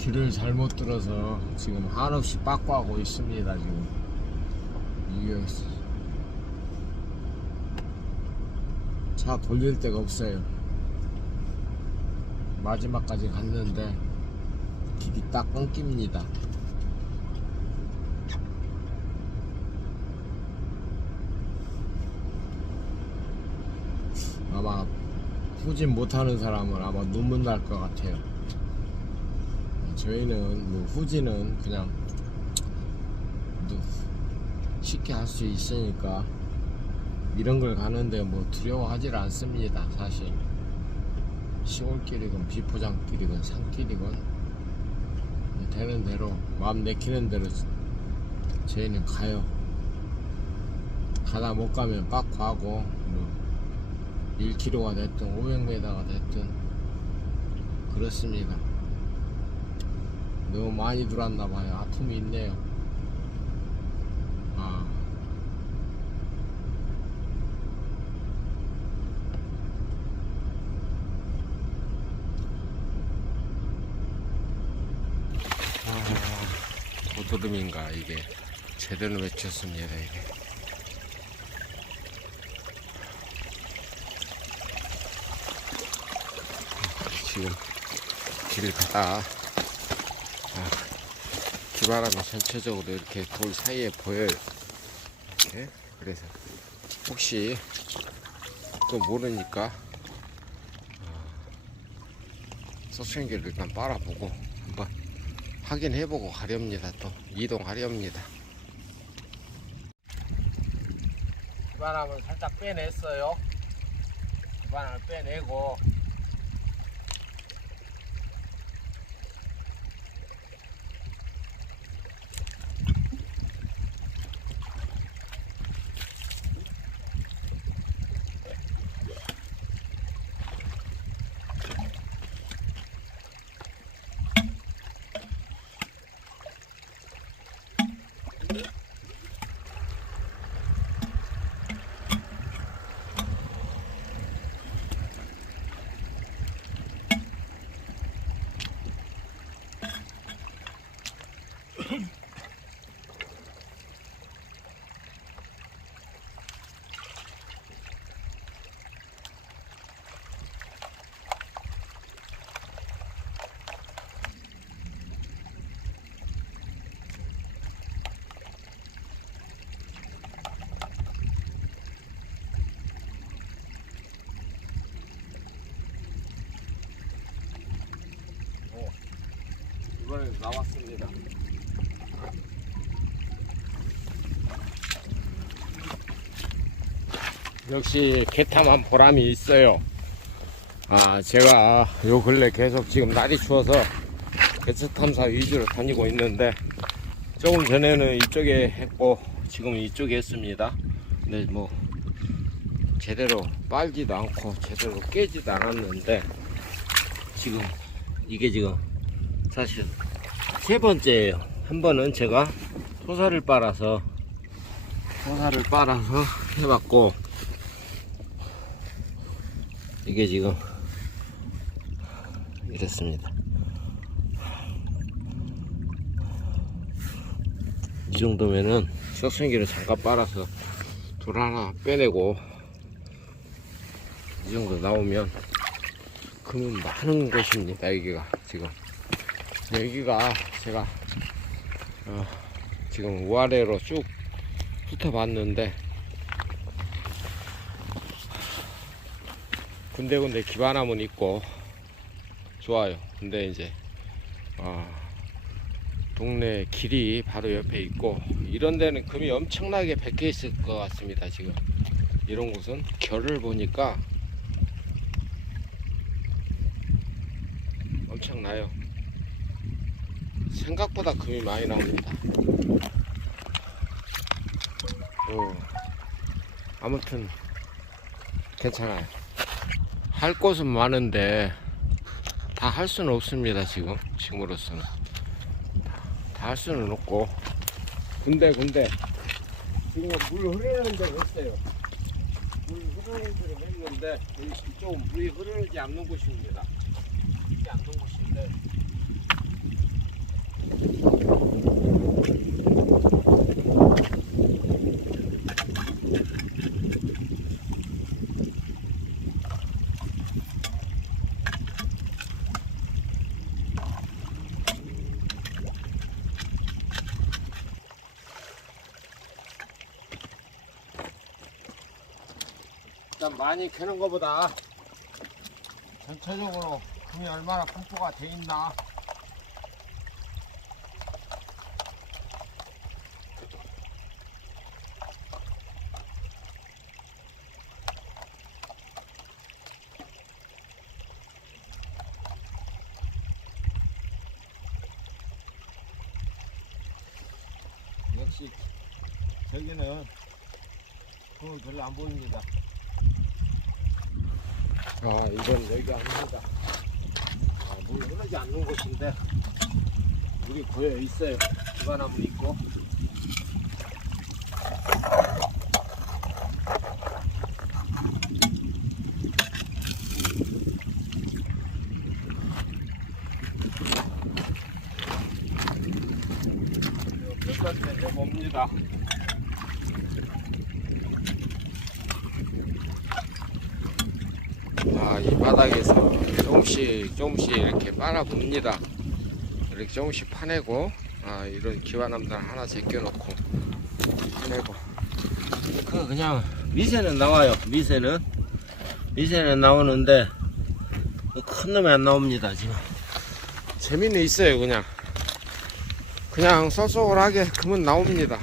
길을 잘못 들어서 지금 한없이 빠꾸하고 있습니다 지금. 이게 차 돌릴 데가 없어요. 마지막까지 갔는데 길이 딱 끊깁니다. 아마 후진 못하는 사람은 아마 눈물 날 것 같아요 저희는 뭐 후진은 그냥 누- 쉽게 할 수 있으니까 이런 걸 가는데 뭐 두려워하지 않습니다 사실. 시골길이건 비포장길이건 산길이건 되는 대로 마음 내키는 대로 저희는 가요. 가다 못 가면 빡하고 뭐 1km가 됐든 500m가 됐든 그렇습니다 너무 많이 들어왔나 봐요. 아픔이 있네요. 아. 아, 고드름인가 이게. 제대로 맺혔습니다 이게. 지금 길을 가다 아, 기바람이 전체적으로 이렇게 돌 사이에 보여요. 이렇게 그래서 혹시 또 모르니까 아, 석션기를 일단 빨아보고 한번 확인해보고 가렵니다 또. 이동하렵니다. 기바람을 살짝 빼냈어요. 기바람을 빼내고 나왔습니다. 역시 개탐한 보람이 있어요. 아, 제가 요 근래 계속 지금 날이 추워서 개체 탐사 위주로 다니고 있는데 조금 전에는 이쪽에 했고 지금 이쪽에 했습니다. 근데 뭐 제대로 빨지도 않고 제대로 깨지도 않았는데 지금 이게 지금 사실 세 번째예요. 한 번은 제가 소사를 빨아서 소사를 빨아서 해봤고 이게 지금 이랬습니다. 이 정도면은 석순기를 잠깐 빨아서 돌 하나 빼내고 이 정도 나오면 금은 많은 곳입니다. 여기가 지금 여기가 제가 어, 지금 우아래로 쭉 훑어봤는데 군데군데 기반함은 있고 좋아요. 근데 이제 어, 동네 길이 바로 옆에 있고 이런 데는 금이 엄청나게 백혀 있을 것 같습니다. 지금 이런 곳은 결을 보니까 엄청나요. 생각보다 금이 많이 나옵니다. 어, 아무튼 괜찮아요. 할 곳은 많은데 다 할 수는 없습니다. 지금 지금으로서는 다 할 수는 없고 근데 근데 지금 물 흐르는 데가 있어요. 물 흐르는 데가 있는데 이쪽은 물이 흐르지 않는 곳입니다. 흐르지 않는 곳인데 일단 많이 캐는 것보다 전체적으로 금이 얼마나 분포가 돼 있나 역시 저기는 그거 별로 안 보입니다. 아, 이건 여기 아닙니다. 아, 물 흐르지 않는 곳인데, 물이 고여 있어요. 기반나무 있고. 몇번째 해 봅니다. 아, 이 바닥에서 조금씩 조금씩 이렇게 빨아봅니다. 이렇게 조금씩 파내고, 아, 이런 기와남들 하나 제껴놓고, 파내고. 그, 그냥, 미세는 나와요, 미세는. 미세는 나오는데, 그큰 놈이 안 나옵니다, 지금. 재미는 있어요, 그냥. 그냥 쏠쏠하게 금은 나옵니다.